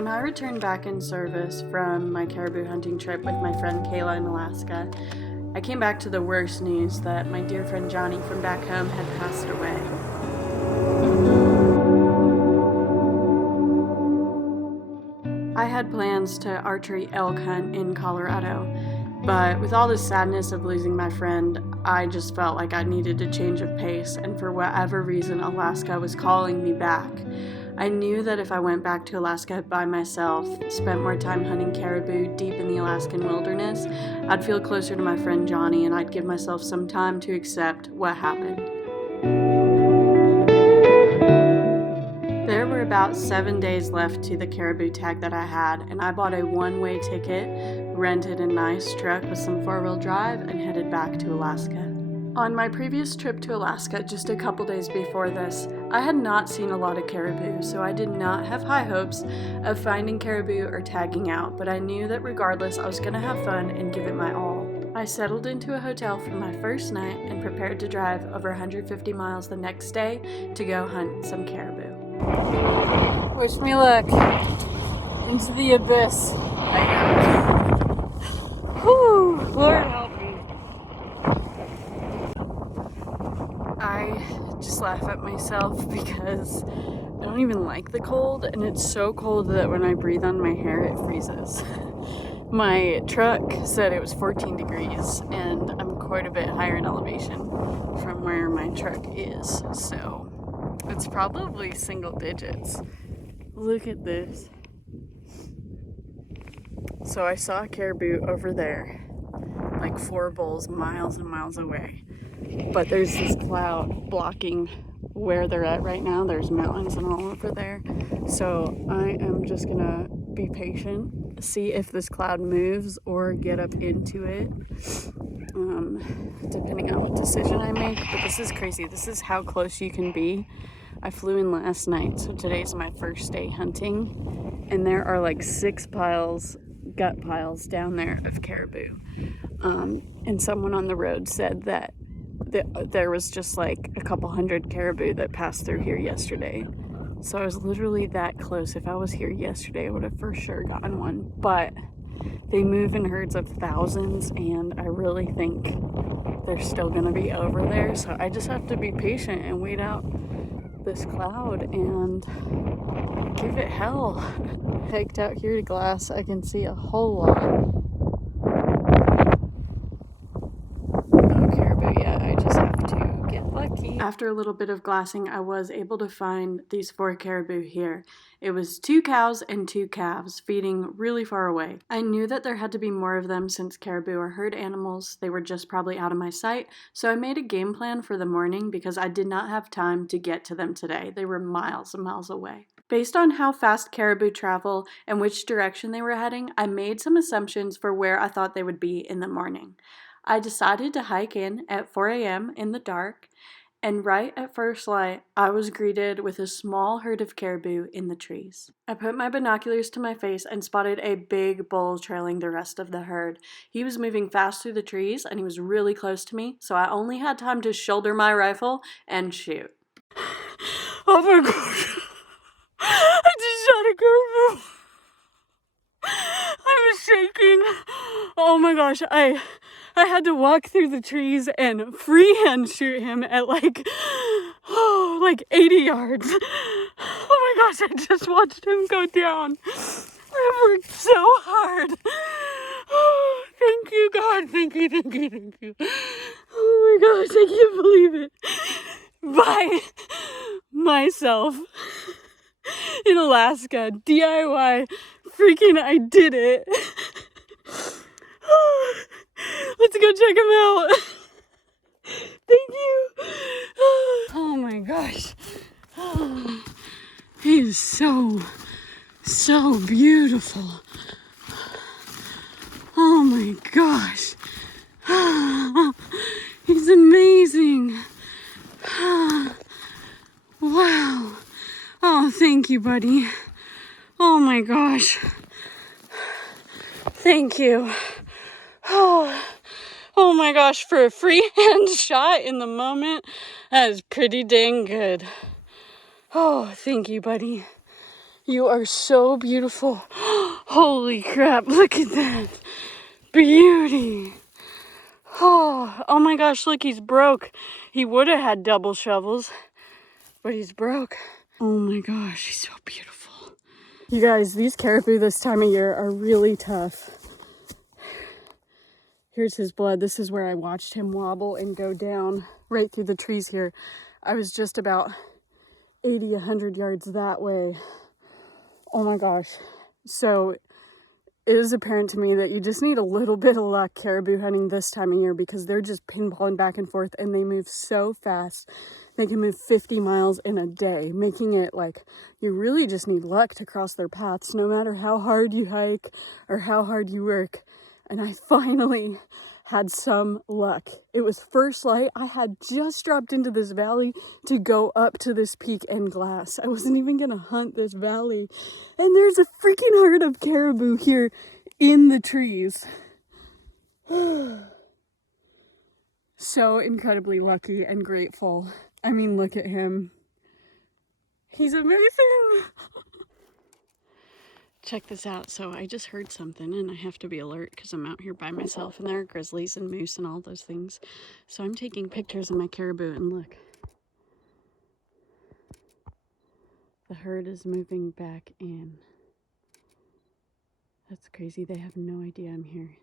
When I returned back in service from my caribou hunting trip with my friend Kayla in Alaska, I came back to the worst news that my dear friend Johnny from back home had passed away. I had plans to archery elk hunt in Colorado, but with all the sadness of losing my friend, I just felt like I needed a change of pace, and for whatever reason, Alaska was calling me back. I knew that if I went back to Alaska by myself, spent more time hunting caribou deep in the Alaskan wilderness, I'd feel closer to my friend Johnny, and I'd give myself some time to accept what happened. There were about 7 days left to the caribou tag that I had, and I bought a one-way ticket, rented a nice truck with some four-wheel drive, and headed back to Alaska. On my previous trip to Alaska, just a couple days before this, I had not seen a lot of caribou, so I did not have high hopes of finding caribou or tagging out, but I knew that regardless, I was going to have fun and give it my all. I settled into a hotel for my first night and prepared to drive over 150 miles the next day to go hunt some caribou. Wish me luck into the abyss. Whew, Lord help me. I just laugh at myself because I don't even like the cold, and it's so cold that when I breathe on my hair it freezes. My truck said it was 14 degrees, and I'm quite a bit higher in elevation from where my truck is, so it's probably single digits. Look at this. So I saw a caribou over there, like 4 bulls miles and miles away. But there's this cloud blocking where they're at right now. There's mountains and all over there. So I am just gonna be patient, see if this cloud moves or get up into it, depending on what decision I make. But this is crazy. This is how close you can be. I flew in last night, so today's my first day hunting, and there are like 6 gut piles down there of caribou. And someone on the road said that there was just like a couple hundred caribou that passed through here yesterday. So I was literally that close. If I was here yesterday, I would have for sure gotten one. But they move in herds of thousands, and I really think they're still gonna be over there. So I just have to be patient and wait out this cloud and give it hell. Hiked out here to Glass, I can see a whole lot. After a little bit of glassing, I was able to find these 4 caribou here. It was 2 cows and 2 calves feeding really far away. I knew that there had to be more of them since caribou are herd animals. They were just probably out of my sight, so I made a game plan for the morning because I did not have time to get to them today. They were miles and miles away. Based on how fast caribou travel and which direction they were heading, I made some assumptions for where I thought they would be in the morning. I decided to hike in at 4 a.m. in the dark, and right at first light, I was greeted with a small herd of caribou in the trees. I put my binoculars to my face and spotted a big bull trailing the rest of the herd. He was moving fast through the trees, and he was really close to me, so I only had time to shoulder my rifle and shoot. Oh my gosh! I just shot a caribou! I was shaking! Oh my gosh, I had to walk through the trees and freehand shoot him at like 80 yards. Oh my gosh, I just watched him go down. I worked so hard. Oh, thank you, God. Thank you. Oh my gosh, I can't believe it. By myself in Alaska, DIY, freaking I did it. Let's go check him out. Thank you. Oh my gosh. He is so beautiful. Oh my gosh. He's amazing. Wow. Oh, thank you, buddy. Oh my gosh. Thank you. Oh my gosh, for a freehand shot in the moment, that is pretty dang good. Oh, thank you, buddy. You are so beautiful. Holy crap, look at that. Beauty. Oh my gosh, look, he's broke. He would have had double shovels, but he's broke. Oh my gosh, he's so beautiful. You guys, these caribou this time of year are really tough. Here's his blood. This is where I watched him wobble and go down right through the trees here. I was just about 80, 100 yards that way. Oh my gosh. So it is apparent to me that you just need a little bit of luck caribou hunting this time of year because they're just pinballing back and forth and they move so fast. They can move 50 miles in a day, making it like you really just need luck to cross their paths no matter how hard you hike or how hard you work. And I finally had some luck. It was first light. I had just dropped into this valley to go up to this peak and glass. I wasn't even gonna hunt this valley. And there's a freaking herd of caribou here in the trees. So incredibly lucky and grateful. I mean, look at him. He's amazing. Check this out. So I just heard something and I have to be alert because I'm out here by myself and there are grizzlies and moose and all those things. So I'm taking pictures of my caribou and look. The herd is moving back in. That's crazy. They have no idea I'm here.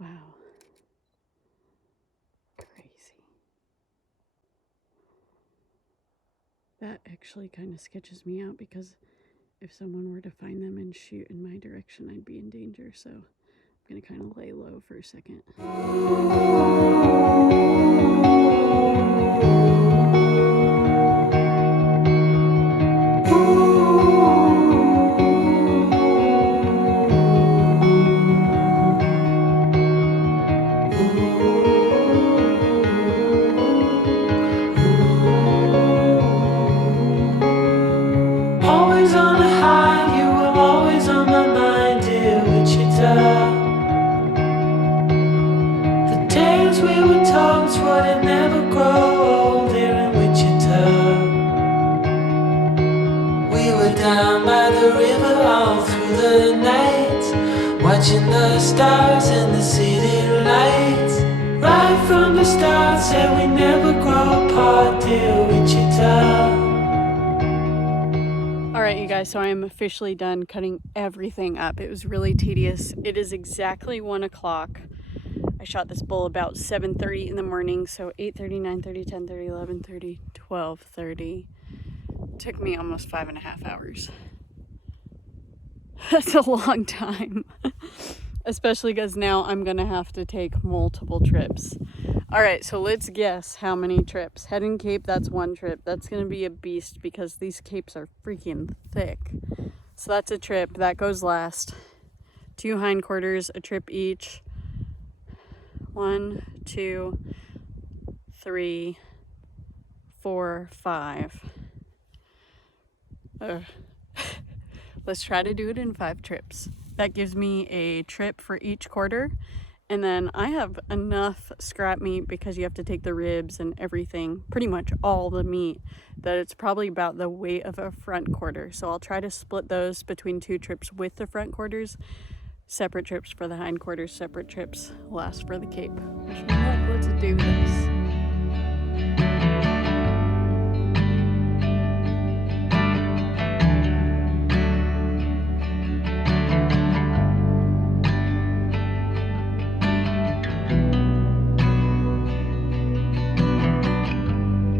Wow. Crazy. That actually kind of sketches me out because if someone were to find them and shoot in my direction, I'd be in danger. So I'm going to kind of lay low for a second. Watching the stars and the city lights. Right from the start, said we never grow apart, dear Wichita. Alright you guys, so I am officially done cutting everything up. It was really tedious. It is exactly 1 o'clock. I shot this bull about 7:30 in the morning, so 8:30, 9:30, 10:30, 11:30, 12:30. Took me almost 5.5 hours. That's a long time. Especially because now I'm going to have to take multiple trips. Alright, so let's guess how many trips. Head and Cape, that's 1 trip. That's going to be a beast because these capes are freaking thick. So that's a trip. That goes last. 2 hindquarters, a trip each. 1, 2, 3, 4, 5. Let's try to do it in 5 trips. That gives me a trip for each quarter. And then I have enough scrap meat because you have to take the ribs and everything, pretty much all the meat, that it's probably about the weight of a front quarter. So I'll try to split those between 2 trips with the front quarters. Separate trips for the hindquarters, separate trips last for the cape. Wish me luck, let's do this.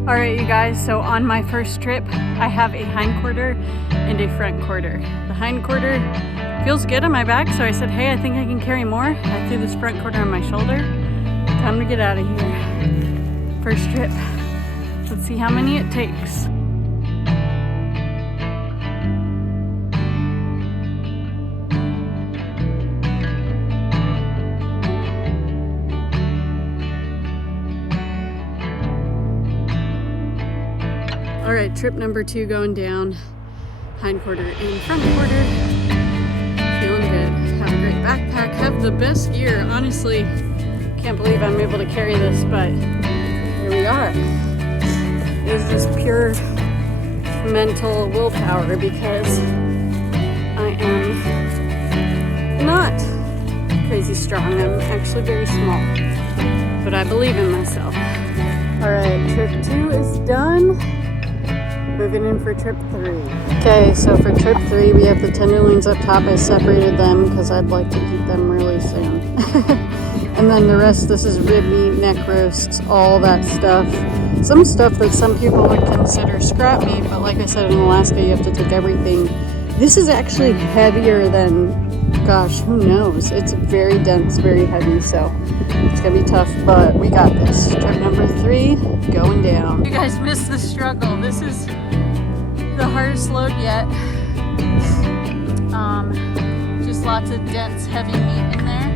Alright you guys, so on my first trip, I have a hindquarter and a front quarter. The hindquarter feels good on my back, so I said, hey, I think I can carry more. I threw this front quarter on my shoulder. Time to get out of here. First trip. Let's see how many it takes. Alright, trip number 2 going down. Hindquarter and front quarter. Feeling good. Have a great backpack. Have the best gear. Honestly, can't believe I'm able to carry this, but here we are. It is just pure mental willpower because I am not crazy strong. I'm actually very small, but I believe in myself. All right, trip 2 is done. Moving in for trip 3. Okay, so for trip 3, we have the tenderloins up top. I separated them because I'd like to keep them really soon. And then the rest, this is rib meat, neck roasts, all that stuff. Some stuff that some people would consider scrap meat, but like I said, in Alaska, you have to take everything. This is actually heavier than, gosh, who knows? It's very dense, very heavy, so it's gonna be tough, but we got this. Trip number 3, going down. You guys missed the struggle. This is the hardest load yet. Just lots of dense, heavy meat in there.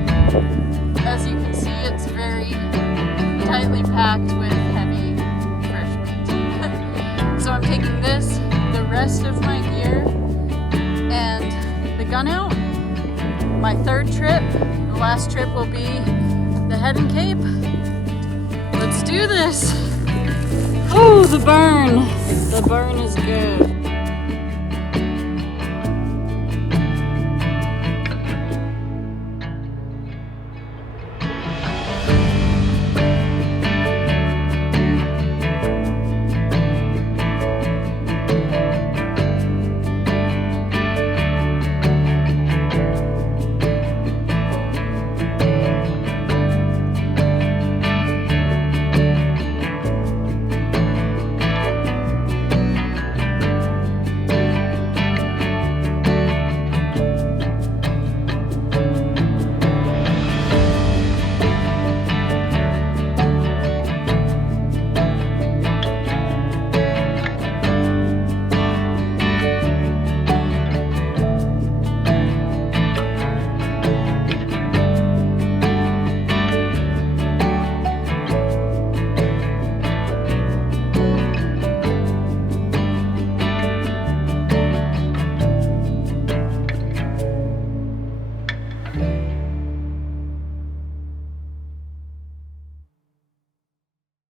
As you can see, it's very tightly packed with heavy, fresh meat. So I'm taking this, the rest of my gear, and the gun out. My 3rd trip, the last trip, will be the head and cape. Let's do this. Oh, the burn. The burn is good.